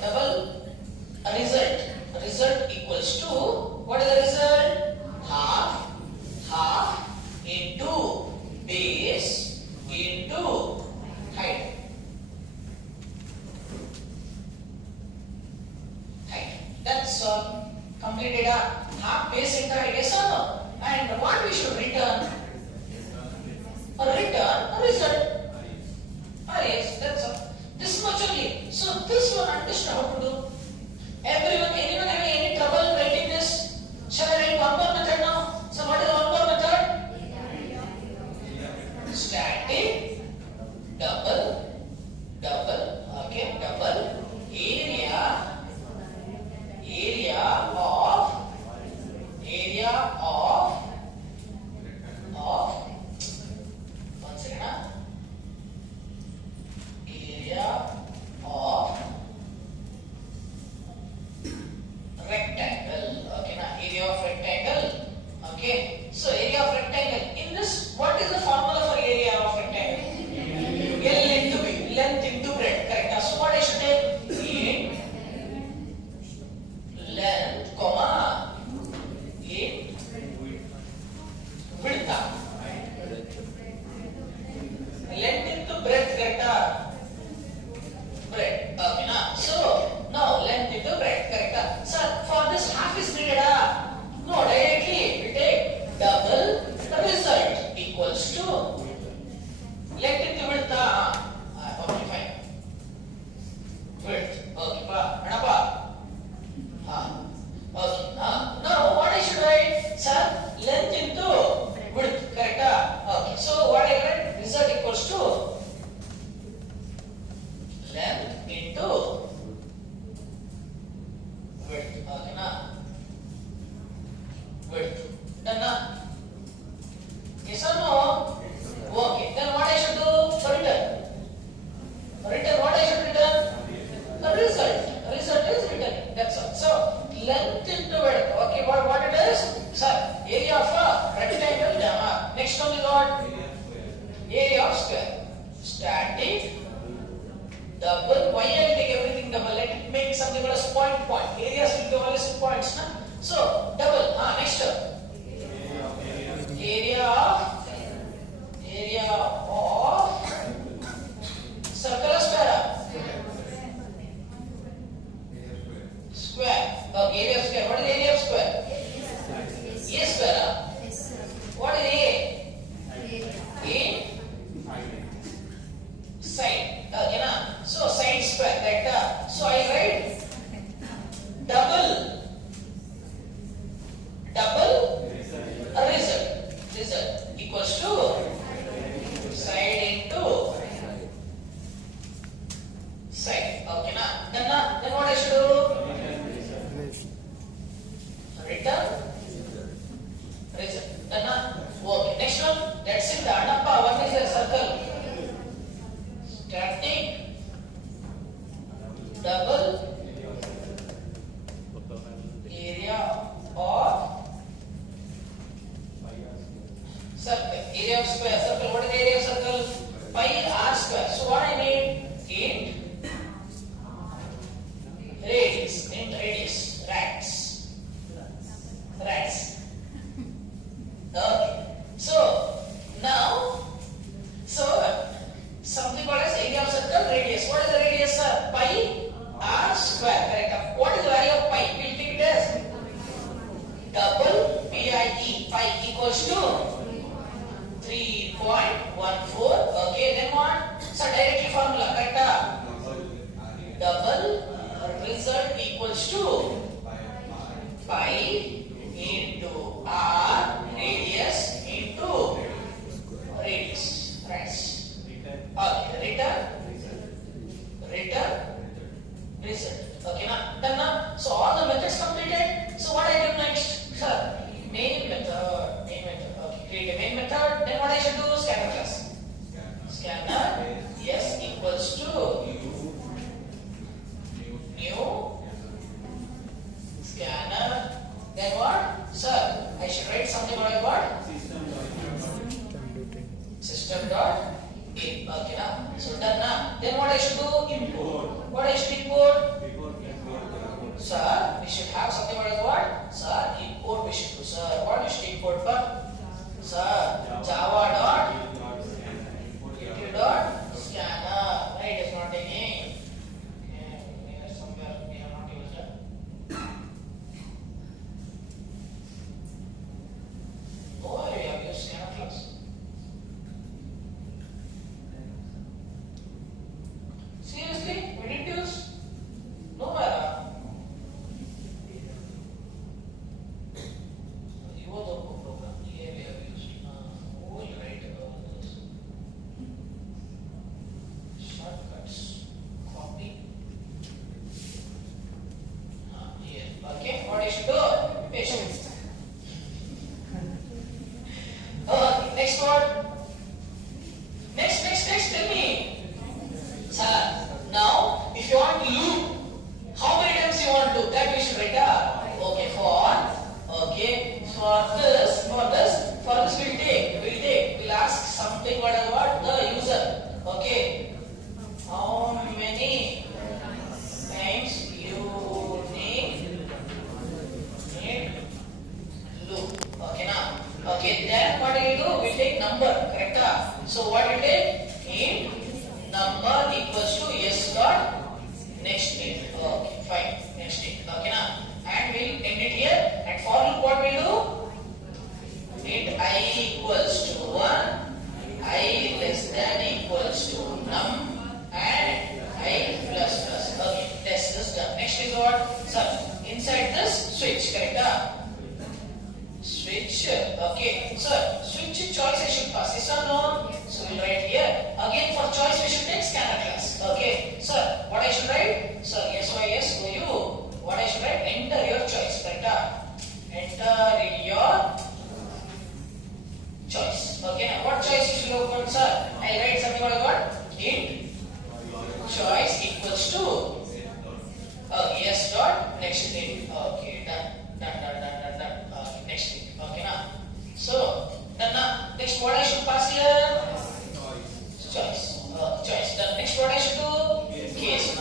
double double result equals to, what is the result? Half into base into height. That's all. Completed. Half base into height, yes or no? And what we should return? Return a result. Yes, that's all. This much only. So this one understand how to do. Anyone having any trouble writing this? Shall I write one more method now? So what is one more method? Static double area of one second. Area of rectangle. Okay, now area of rectangle. Okay, so area of rectangle. In this, what is the formula for area of rectangle? L into B, length into breadth. Correct. Now, so what I should take? In length, comma, in width. Length into breadth. Correct. Breadth. Okay, now, so now length into breadth. Correct. So for this half is needed. No, directly we take double the result equals to length into width. Okay, fine. Width. Okay, pa. Okay. Now what I should write? Sir, length into width. Correct. Okay. So what I write? Result equals to length into width. Okay, na? Width. Done, na? Yes or no? Okay. Then what I should do? Return. What I should return? The result. Result is written. That's all. So length into width. Okay. What it is? Sir, area of a rectangle. Next one is what? Area of square. Static double. Why I will take everything double? Let it make something called as point. Areas will be always in points. Na? So double. Next term. Area of circle or square? Square. Okay, area of square. What is the area of square? A square. What is A? Side. Okay, na? So side square. Right? So I write double result equals to side into side. Okay, na? Then what I should do? Return result. Done, na? Okay. Next one. That's it. Anappa. One is a circle. Static double area of circle. Area of square. Circle. What is the area of circle? Pi r square. So what I need? Int radius. Radius. Okay. So now, something called as area of circle, radius. What is the radius, sir? Pi r square. Correct. What is the value of pi? We'll take it as double PIE. Pi equals to 3.14. Okay. Then what? So directly formula. Correct. Double result equals to pi into r radius into radius. Right. Okay, return result. Okay, now done now. So all the methods completed. So what I do next? Sir, main method. Okay, create a main method. Then what I should do? Scanner class. Scanner yes equals to new scanner. Then what? Sir, I should write something like what? System dot In. Okay, na? So done na. Then what I should do? Import. What I should import? Sir, we should have something like what? Sir, import we should do. Sir, what we should import for? Sir, Java dot scanner. Right, it's not taking. Somewhere we have not used it. Oh, we have used scanner class. Seriously? We didn't use? No, program. Here we have used. Oh, you write about this. Shortcuts. Copy. Here. Okay, what I should do? Patience. Next word. Next, tell me. Sir, now, if you want to loop, how many times you want to loop? That we should write down. Okay, for this we'll ask something about the user. Okay, how many times you need loop? Okay, now. Okay, then what do you do? We take number, correct? So what you take? Int number equals to s dot next int. Okay, fine. Next int. Okay, now. And we'll end it here. And for loop, what we do? Int I equals to 1, I less than equals to num, and I plus plus. Okay, test this done. Next is what? So, inside this switch, correct? Switch. Okay, so switch choice I should pass. Yes or no? So we'll write here. Again, for choice we should take scanner class. Okay, sir, what I should write? Sir, yes, y, yes, go you. What I should write? Enter your choice, correct? Enter in your choice. Okay, now what choice you should look for, sir? I write something like what? Int choice equals to yes dot next int. Okay, done. Next int. Okay, now. So, done now. Next, what I should pass here? Choice. Choice. Done. Next, what I should do? Case.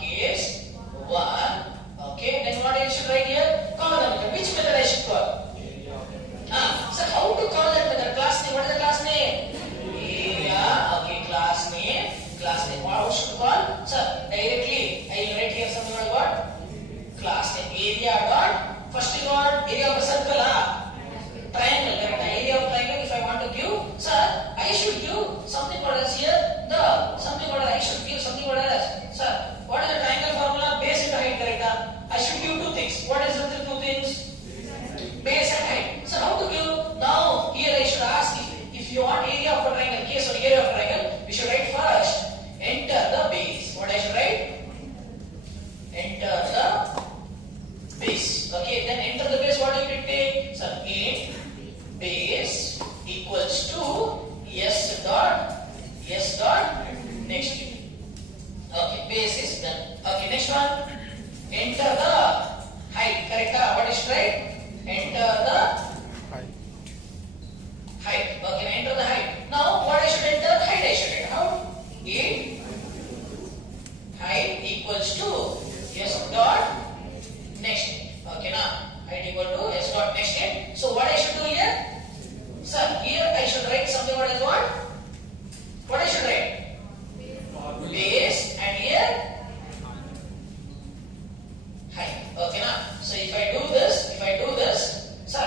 Case 1. Okay, then what I should write here? Call the method. Which method I should call? So how to call that method? Class name. What is the class name? Area. Okay, class name. Class name. What should call? Sir, directly I will write here something like what? Class name. Area dot. First is what? Area of a circle. Triangle. Correct. Area of triangle. If I want to give, sir, I should give something what else here? The something what I should give something what else? Sir, what is the triangle formula? Base into height. Correct. I should give two things. What is the two things? Base and height. So how to give? Now here I should ask if you want area of a triangle, case or area of a triangle, we should write first enter the base. What I should write? Enter the base. Okay, then enter the base. What will it take? So int base equals to s dot next int. Okay, base is done. Okay, next one. Enter the height. Correct? What is right? Enter the height. Okay, enter the height. Now, what I should enter? Height I should enter. How? Int height equals to s dot next int. Okay, now height equal to s dot next int. So, what I should do here? Sir, here I should write something what is what? What I should write? Base and here height. Okay, now. So if I do this, sir,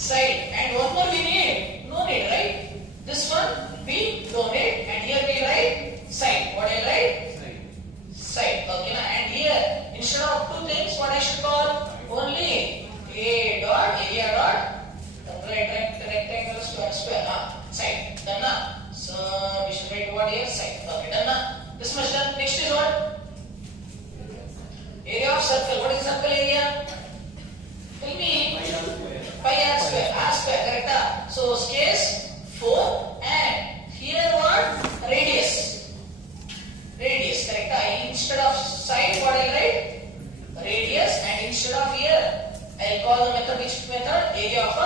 side. And one more we need, no need, right? This one we don't need, and here we write side. What I write? Side. Okay, na? And here instead of two things, what I should call? Only a dot, area dot, rectangle square, side. Done na? So we should write what here? Side. Okay, done na? This much done. Next is what? Area of circle. What is circle area? Tell me. Pi r square. R square, correct? So case 4 and here what? Radius. Radius, correct? Instead of side, what I write? Radius, and instead of here, I'll call the method which method? Area of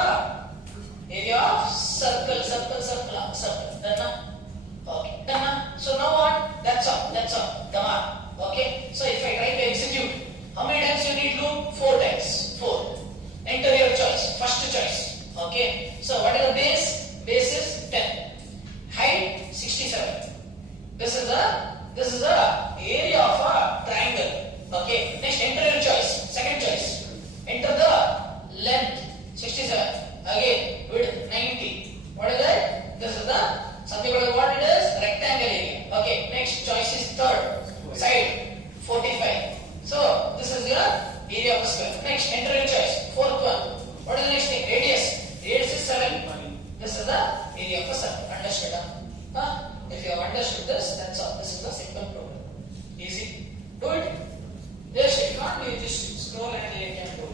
circle. Done na? Okay, done na? So now what? That's all. Done. Okay. So if I try to execute, how many times you need loop? 4 times. 4. Enter your choice. First choice. Okay. So what is the base? Base is 10. Height 67. This is the area of a triangle. Okay. Next, enter your choice. Second choice. Enter the length 67. Again, width 90. What is that? This is the something what it is? Rectangle area. Okay. Next choice is third. Side 45. So this is your area of a square. Next, enter your choice. Fourth one. What is the next thing? Radius. Radius is 7. This is the area of a circle. Understood? If you have understood this, that's all. This is the simple program. Easy. Do it. Just if not, you just scroll and you can do it.